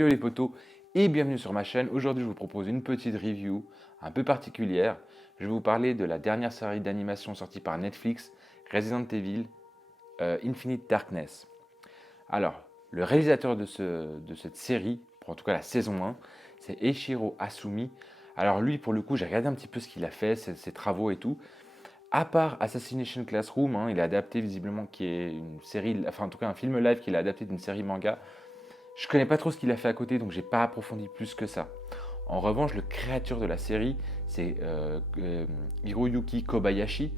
Hello les potos et bienvenue sur ma chaîne. Aujourd'hui je vous propose une petite review un peu particulière. Je vais vous parler de la dernière série d'animation sortie par Netflix, Resident Evil Infinite Darkness. Alors, le réalisateur de cette série, pour en tout cas la saison 1, c'est Eiichiro Asumi. Alors lui, pour le coup, j'ai regardé un petit peu ce qu'il a fait, ses travaux et tout. À part Assassination Classroom, il a adapté visiblement qui est une série, enfin en tout cas un film live qu'il a adapté d'une série manga. Je connais pas trop ce qu'il a fait à côté, donc j'ai pas approfondi plus que ça. En revanche, le créateur de la série, c'est Hiroyuki Kobayashi.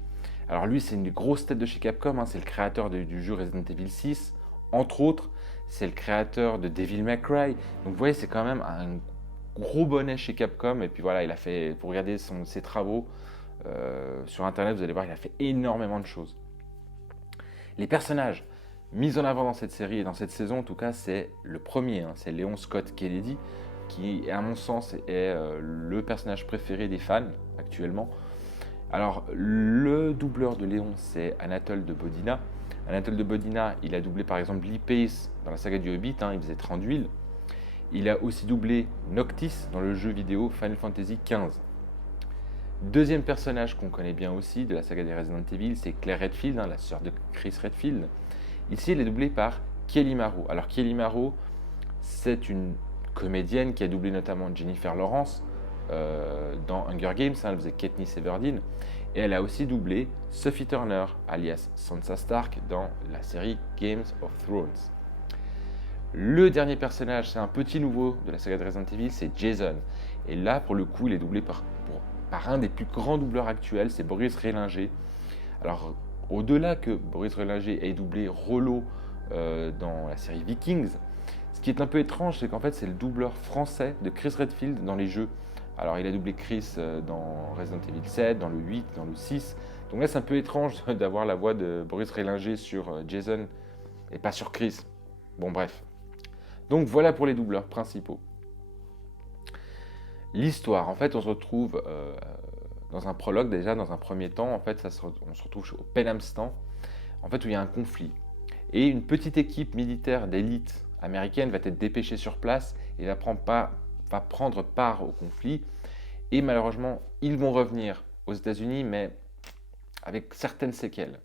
Alors lui, c'est une grosse tête de chez Capcom, c'est le créateur du jeu Resident Evil 6, entre autres. C'est le créateur de Devil May Cry. Donc vous voyez, c'est quand même un gros bonnet chez Capcom. Et puis voilà, il a fait, pour regarder ses travaux sur Internet, vous allez voir, il a fait énormément de choses. Les personnages mis en avant dans cette série et dans cette saison, en tout cas, c'est le premier, c'est Léon Scott Kennedy, qui, à mon sens, est le personnage préféré des fans actuellement. Alors, le doubleur de Léon, c'est Anatole de Bodina. Anatole de Bodina, il a doublé par exemple Lee Pace dans la saga du Hobbit, il faisait Thranduil. Il a aussi doublé Noctis dans le jeu vidéo Final Fantasy XV. Deuxième personnage qu'on connaît bien aussi de la saga des Resident Evil, c'est Claire Redfield, la sœur de Chris Redfield. Ici, elle est doublée par Kelly Maro. Alors, Kelly Maro, c'est une comédienne qui a doublé notamment Jennifer Lawrence dans Hunger Games. Elle faisait Katniss Everdeen. Et elle a aussi doublé Sophie Turner, alias Sansa Stark, dans la série Games of Thrones. Le dernier personnage, c'est un petit nouveau de la saga de Resident Evil, c'est Jason. Et là, pour le coup, il est doublé par un des plus grands doubleurs actuels, c'est Boris Rehlinger. Alors, au-delà que Boris Rehlinger ait doublé Rollo dans la série Vikings, ce qui est un peu étrange, c'est qu'en fait, c'est le doubleur français de Chris Redfield dans les jeux. Alors, il a doublé Chris dans Resident Evil 7, dans le 8, dans le 6. Donc là, c'est un peu étrange d'avoir la voix de Boris Rehlinger sur Jason et pas sur Chris. Bon, bref. Donc, voilà pour les doubleurs principaux. L'histoire, en fait, on se retrouve dans un prologue déjà, dans un premier temps, en fait, on se retrouve au Penhamstan, en fait, où il y a un conflit. Et une petite équipe militaire d'élite américaine va être dépêchée sur place et va prendre part au conflit. Et malheureusement, ils vont revenir aux États-Unis, mais avec certaines séquelles.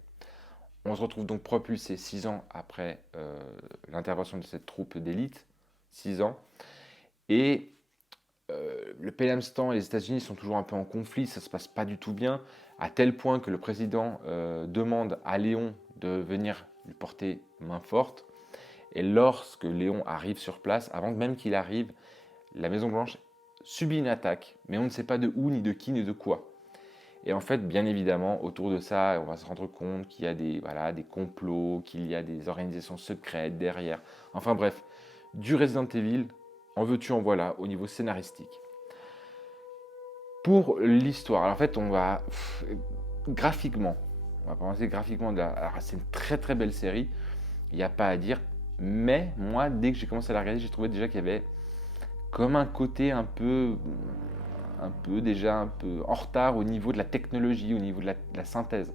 On se retrouve donc propulsé 6 ans après l'intervention de cette troupe d'élite, 6 ans. Et le Penhamstan et les États-Unis sont toujours un peu en conflit, ça ne se passe pas du tout bien, à tel point que le président demande à Léon de venir lui porter main forte. Et lorsque Léon arrive sur place, avant même qu'il arrive, la Maison-Blanche subit une attaque, mais on ne sait pas de où, ni de qui, ni de quoi. Et en fait, bien évidemment, autour de ça, on va se rendre compte qu'il y a des complots, qu'il y a des organisations secrètes derrière. Enfin bref, du Resident Evil, en veux-tu, en voilà, au niveau scénaristique. Pour l'histoire, alors en fait, on va commencer graphiquement. Alors, c'est une très très belle série, il n'y a pas à dire. Mais moi, dès que j'ai commencé à la regarder, j'ai trouvé déjà qu'il y avait comme un côté un peu en retard au niveau de la technologie, au niveau de la synthèse.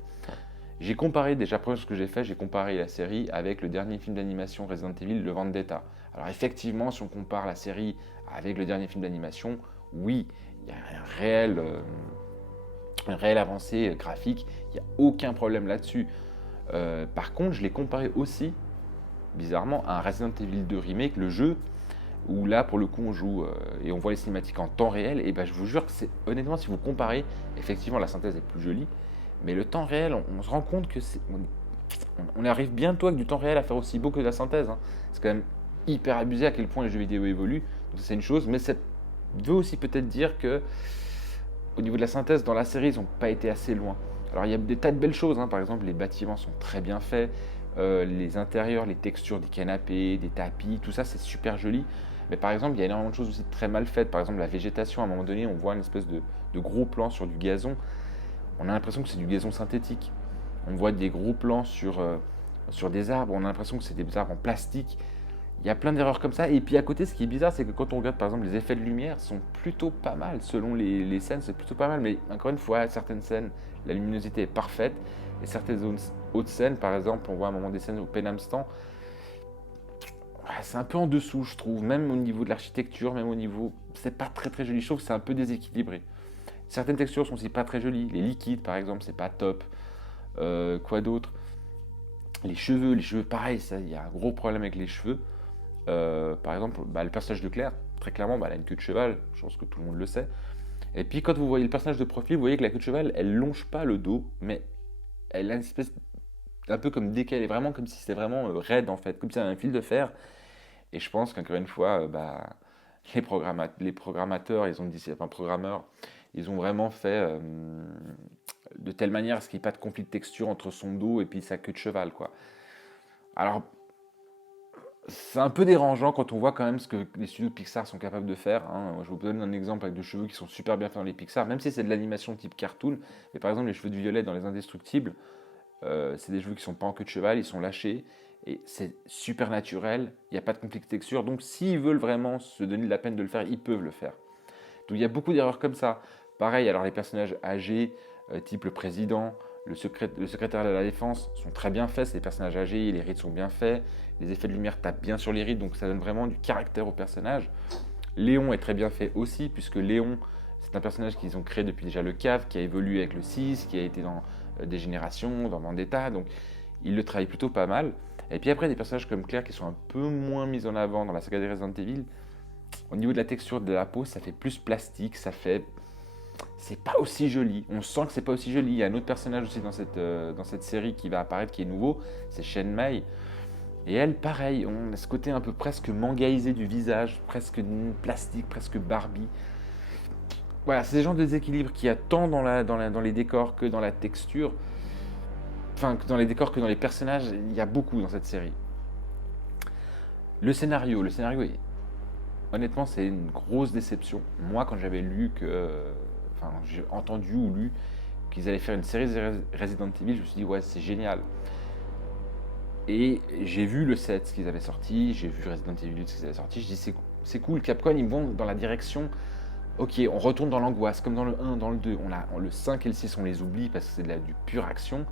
J'ai comparé, déjà, première chose que j'ai fait, j'ai comparé la série avec le dernier film d'animation Resident Evil, Le Vendetta. Alors effectivement, si on compare la série avec le dernier film d'animation, oui, il y a une réelle avancée graphique, il n'y a aucun problème là-dessus. Par contre, je l'ai comparé aussi, bizarrement, à un Resident Evil 2 Remake, le jeu, où là, pour le coup, on joue et on voit les cinématiques en temps réel. Et ben, je vous jure que honnêtement, si vous comparez, effectivement, la synthèse est plus jolie. Mais le temps réel, on se rend compte que on arrive bientôt avec du temps réel à faire aussi beau que de la synthèse. C'est quand même hyper abusé à quel point les jeux vidéo évoluent. Donc c'est une chose, mais ça veut aussi peut-être dire que au niveau de la synthèse, dans la série, ils n'ont pas été assez loin. Alors il y a des tas de belles choses, par exemple les bâtiments sont très bien faits, les intérieurs, les textures des canapés, des tapis, tout ça c'est super joli. Mais par exemple, il y a énormément de choses aussi très mal faites. Par exemple, la végétation, à un moment donné, on voit une espèce de gros plan sur du gazon. On a l'impression que c'est du gazon synthétique. On voit des gros plans sur des arbres, on a l'impression que c'est des arbres en plastique. Il y a plein d'erreurs comme ça. Et puis à côté, ce qui est bizarre, c'est que quand on regarde par exemple les effets de lumière sont plutôt pas mal. Selon les scènes, c'est plutôt pas mal. Mais encore une fois, certaines scènes, la luminosité est parfaite. Et certaines autres scènes, par exemple, on voit à un moment des scènes au Penhamstan, c'est un peu en dessous, je trouve, même au niveau de l'architecture, même au niveau, c'est pas très très joli, je trouve que c'est un peu déséquilibré. Certaines textures sont aussi pas très jolies, les liquides par exemple, c'est pas top. Quoi d'autre? Les cheveux pareil, ça, il y a un gros problème avec les cheveux. Par exemple, le personnage de Claire, très clairement, elle a une queue de cheval, je pense que tout le monde le sait. Et puis quand vous voyez le personnage de profil, vous voyez que la queue de cheval, elle longe pas le dos, mais elle a une espèce un peu comme décalée, vraiment comme si c'était vraiment raide en fait, comme si c'était un fil de fer. Et je pense qu'encore une fois, les programmateurs, ils ont dit, enfin programmeurs, ils ont vraiment fait de telle manière à ce qu'il n'y ait pas de conflit de texture entre son dos et puis sa queue de cheval, quoi. Alors, c'est un peu dérangeant quand on voit quand même ce que les studios de Pixar sont capables de faire, hein. Je vous donne un exemple avec des cheveux qui sont super bien faits dans les Pixar, même si c'est de l'animation type cartoon. Mais par exemple, les cheveux de Violet dans Les Indestructibles, c'est des cheveux qui sont pas en queue de cheval, ils sont lâchés. Et c'est super naturel, il n'y a pas de conflit de texture. Donc s'ils veulent vraiment se donner de la peine de le faire, ils peuvent le faire. Donc il y a beaucoup d'erreurs comme ça. Pareil, alors les personnages âgés, type le président, le secrétaire de la défense, sont très bien faits. C'est des personnages âgés, les rides sont bien faits, les effets de lumière tapent bien sur les rides, donc ça donne vraiment du caractère au personnage. Léon est très bien fait aussi, puisque Léon, c'est un personnage qu'ils ont créé depuis déjà le CAV, qui a évolué avec le 6, qui a été dans des générations, dans Vendetta, donc il le travaille plutôt pas mal. Et puis après, des personnages comme Claire qui sont un peu moins mis en avant dans la saga des Resident Evil, au niveau de la texture de la peau, ça fait plus plastique, ça fait. C'est pas aussi joli. On sent que c'est pas aussi joli. Il y a un autre personnage aussi dans cette série qui va apparaître qui est nouveau, c'est Shen Mei. Et elle, pareil, on a ce côté un peu presque mangaisé du visage, presque plastique, presque Barbie. Voilà, c'est ce genre de déséquilibre qu'il y a tant dans les décors que dans la texture. Enfin, que dans les décors que dans les personnages, il y a beaucoup dans cette série. Le scénario est honnêtement, c'est une grosse déception. Moi, quand j'avais lu que. Enfin, j'ai entendu ou lu qu'ils allaient faire une série Resident Evil, je me suis dit, ouais, c'est génial. Et j'ai vu le 7, ce qu'ils avaient sorti, j'ai vu Resident Evil 8, ce qu'ils avaient sorti, je dis, c'est cool, Capcom, ils vont dans la direction. Ok, on retourne dans l'angoisse, comme dans le 1, dans le 2. Le 5 et le 6, on les oublie parce que c'est du pure action.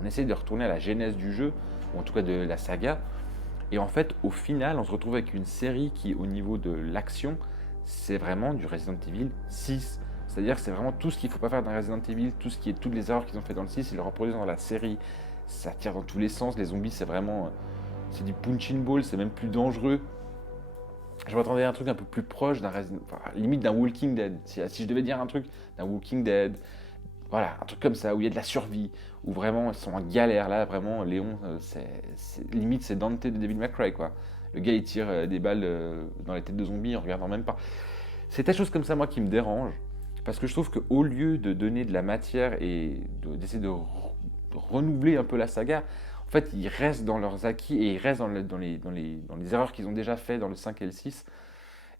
On essaie de retourner à la genèse du jeu, ou en tout cas de la saga. Et en fait, au final, on se retrouve avec une série qui, au niveau de l'action, c'est vraiment du Resident Evil 6. C'est-à-dire que c'est vraiment tout ce qu'il ne faut pas faire dans Resident Evil, toutes les erreurs qu'ils ont fait dans le 6, ils le reproduisent dans la série. Ça tire dans tous les sens, les zombies, c'est vraiment. C'est du punching ball, c'est même plus dangereux. Je m'attendais à un truc un peu plus proche d'un Resident, enfin, limite d'un Walking Dead. Si je devais dire un truc, d'un Walking Dead, voilà, un truc comme ça, où il y a de la survie, où vraiment ils sont en galère. Là, vraiment, Léon, limite c'est Dante de Devil May Cry, quoi. Le gars il tire des balles dans les têtes de zombies en regardant même pas. C'est des choses comme ça, moi, qui me dérangent, parce que je trouve qu'au lieu de donner de la matière et d'essayer de renouveler un peu la saga, en fait, ils restent dans leurs acquis et ils restent dans les erreurs qu'ils ont déjà fait dans le 5 et le 6,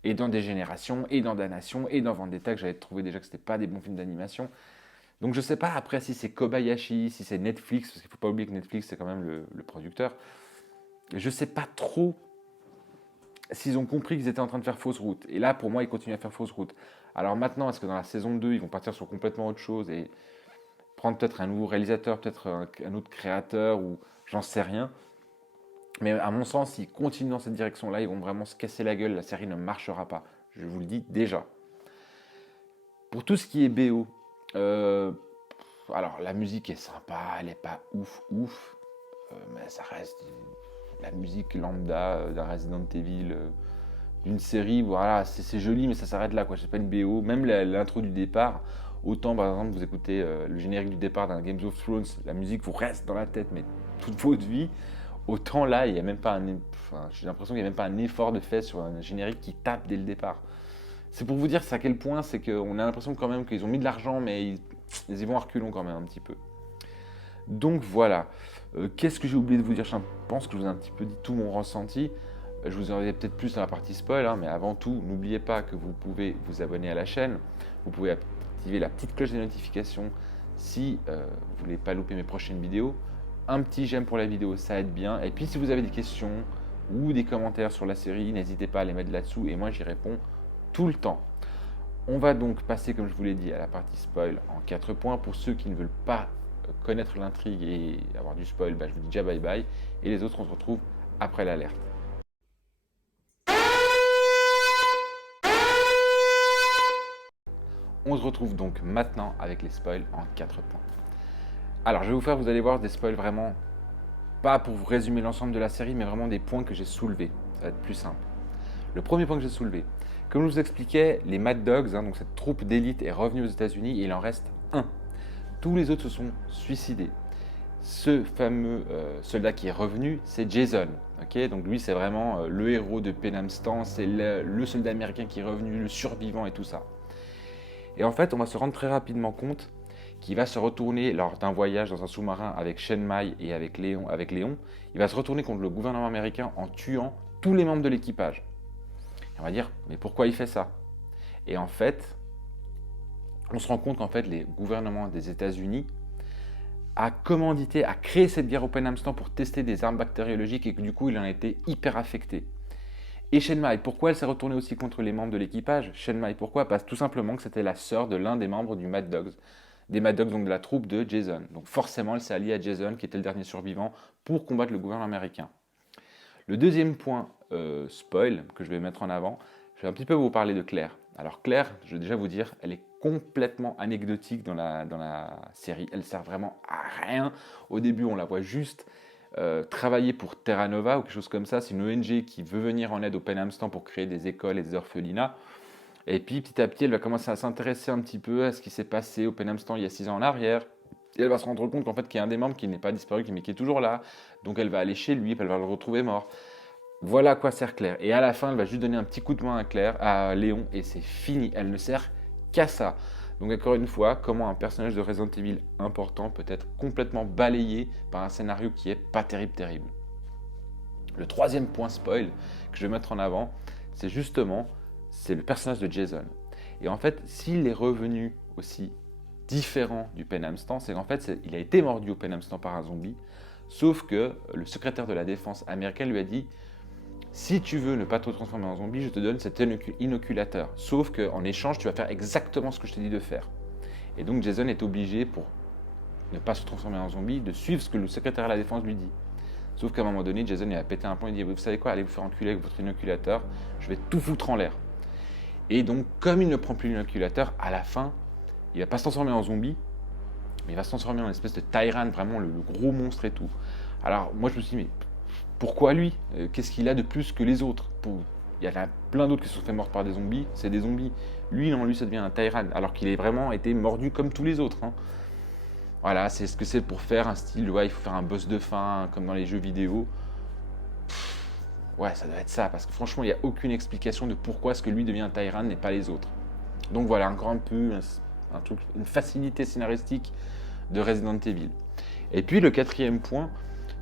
et dans des générations, et dans Damnation, et dans Vendetta, que j'avais trouvé déjà que c'était pas des bons films d'animation. Donc je sais pas après si c'est Kobayashi, si c'est Netflix, parce qu'il faut pas oublier que Netflix c'est quand même le producteur. Je sais pas trop s'ils ont compris qu'ils étaient en train de faire fausse route. Et là pour moi ils continuent à faire fausse route. Alors maintenant est-ce que dans la saison 2 ils vont partir sur complètement autre chose et prendre peut-être un nouveau réalisateur, peut-être un autre créateur ou j'en sais rien. Mais à mon sens s'ils continuent dans cette direction-là ils vont vraiment se casser la gueule, la série ne marchera pas. Je vous le dis déjà. Pour tout ce qui est BO, alors la musique est sympa, elle n'est pas ouf, mais ça reste la musique lambda d'un Resident Evil, d'une série, voilà, c'est joli, mais ça s'arrête là, quoi. C'est pas une BO, même l'intro du départ, autant par exemple vous écoutez le générique du départ d'un Game of Thrones, la musique vous reste dans la tête, mais toute votre vie, autant là, il y a même pas j'ai l'impression qu'il n'y a même pas un effort de fait sur un générique qui tape dès le départ. C'est pour vous dire à quel point c'est qu'on a l'impression quand même qu'ils ont mis de l'argent, mais ils y vont à reculons quand même un petit peu. Donc voilà. Qu'est-ce que j'ai oublié de vous dire? Je pense que je vous ai un petit peu dit tout mon ressenti. Je vous en ai peut-être plus dans la partie spoil, hein, mais avant tout, n'oubliez pas que vous pouvez vous abonner à la chaîne. Vous pouvez activer la petite cloche des notifications si vous ne voulez pas louper mes prochaines vidéos. Un petit j'aime pour la vidéo, ça aide bien. Et puis si vous avez des questions ou des commentaires sur la série, n'hésitez pas à les mettre là-dessous et moi j'y réponds tout le temps. On va donc passer, comme je vous l'ai dit, à la partie spoil en 4 points. Pour ceux qui ne veulent pas connaître l'intrigue et avoir du spoil, je vous dis déjà bye bye. Et les autres, on se retrouve après l'alerte. On se retrouve donc maintenant avec les spoils en 4 points. Alors je vais vous faire, vous allez voir, des spoils vraiment, pas pour vous résumer l'ensemble de la série, mais vraiment des points que j'ai soulevés. Ça va être plus simple. Le premier point que j'ai soulevé, comme je vous expliquais, les Mad Dogs, donc cette troupe d'élite est revenue aux États-Unis et il en reste un. Tous les autres se sont suicidés. Ce fameux soldat qui est revenu, c'est Jason. Donc lui, c'est vraiment le héros de Penamstan, c'est le soldat américain qui est revenu, le survivant et tout ça. Et en fait, on va se rendre très rapidement compte qu'il va se retourner lors d'un voyage dans un sous-marin avec Shen Mai et avec Léon, il va se retourner contre le gouvernement américain en tuant tous les membres de l'équipage. Et on va dire, mais pourquoi il fait ça? Et en fait, on se rend compte qu'en fait, les gouvernements des États-Unis a commandité, a créé cette guerre au Penamstan pour tester des armes bactériologiques et que du coup, il en a été hyper affecté. Et Shen Mai, pourquoi elle s'est retournée aussi contre les membres de l'équipage? Shen Mai, pourquoi? Parce tout simplement que c'était la sœur de l'un des membres du Mad Dogs, des Mad Dogs, donc de la troupe de Jason. Donc forcément, elle s'est alliée à Jason, qui était le dernier survivant, pour combattre le gouvernement américain. Le deuxième point spoil que je vais mettre en avant, je vais un petit peu vous parler de Claire. Alors Claire, je vais déjà vous dire, elle est complètement anecdotique dans la série. Elle sert vraiment à rien. Au début, on la voit juste travailler pour Terra Nova ou quelque chose comme ça. C'est une ONG qui veut venir en aide au Penamstan pour créer des écoles et des orphelinats. Et puis petit à petit, elle va commencer à s'intéresser un petit peu à ce qui s'est passé au Penamstan il y a 6 ans en arrière. Et elle va se rendre compte qu'en fait, qu'il y a un des membres qui n'est pas disparu, mais qui est toujours là. Donc elle va aller chez lui, puis elle va le retrouver mort. Voilà à quoi sert Claire. Et à la fin, elle va juste donner un petit coup de main à Léon, et c'est fini. Elle ne sert qu'à ça. Donc encore une fois, comment un personnage de Resident Evil important peut être complètement balayé par un scénario qui est pas terrible. Le troisième point spoil que je vais mettre en avant, c'est justement, c'est le personnage de Jason. Et en fait, s'il est revenu aussi différent du Penamstan, c'est qu'en fait, il a été mordu au Penamstan par un zombie, sauf que le secrétaire de la défense américain lui a dit: si tu veux ne pas te transformer en zombie, je te donne cet inoculateur. Sauf qu'en échange, tu vas faire exactement ce que je t'ai dit de faire. Et donc Jason est obligé, pour ne pas se transformer en zombie, de suivre ce que le secrétaire à la défense lui dit. Sauf qu'à un moment donné, Jason il a pété un plomb, il dit: vous savez quoi, allez vous faire enculer avec votre inoculateur, je vais tout foutre en l'air. Et donc, comme il ne prend plus l'inoculateur, à la fin, il va pas se transformer en zombie, mais il va se transformer en une espèce de Tyrant, vraiment le gros monstre et tout. Alors moi je me suis dit, mais pourquoi lui? Qu'est-ce qu'il a de plus que les autres? Il y en a plein d'autres qui se sont fait morts par des zombies, c'est des zombies. Lui, non, lui, ça devient un Tyrant, alors qu'il a vraiment été mordu comme tous les autres. Voilà, c'est ce que c'est pour faire un style, ouais, il faut faire un boss de fin, comme dans les jeux vidéo. Ouais, ça doit être ça, parce que franchement, il n'y a aucune explication de pourquoi est-ce que lui devient un Tyrant et pas les autres. Donc voilà, encore un peu un truc, une facilité scénaristique de Resident Evil. Et puis le quatrième point,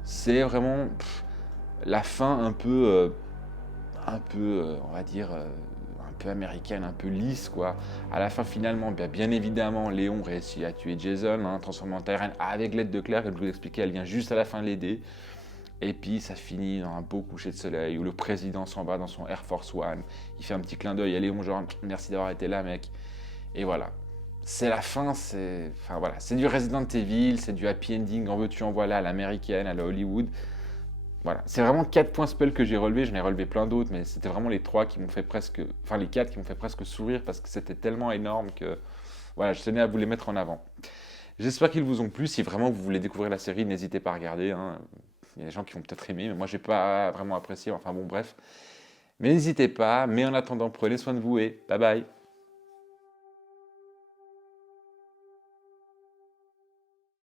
c'est vraiment la fin un peu, on va dire, un peu américaine, un peu lisse, quoi. À la fin, finalement, bien évidemment, Léon réussit à tuer Jason, transformé en Tyrant avec l'aide de Claire, comme je vous l'expliquais, elle vient juste à la fin l'aider. Et puis ça finit dans un beau coucher de soleil où le président s'en va dans son Air Force One. Il fait un petit clin d'œil à Léon, genre merci d'avoir été là, mec. Et voilà. C'est la fin, c'est du Resident Evil, c'est du happy ending, en veux-tu en voilà, à l'américaine, à la Hollywood. Voilà, c'est vraiment 4 points spell que j'ai relevés, j'en ai relevé plein d'autres, mais c'était vraiment les 3 qui m'ont fait presque, enfin les 4 qui m'ont fait presque sourire parce que c'était tellement énorme que voilà, je tenais à vous les mettre en avant. J'espère qu'ils vous ont plu, si vraiment vous voulez découvrir la série, n'hésitez pas à regarder. Il y a des gens qui vont peut-être aimer, mais moi j'ai pas vraiment apprécié, enfin bon bref. Mais n'hésitez pas, mais en attendant, prenez soin de vous et bye bye.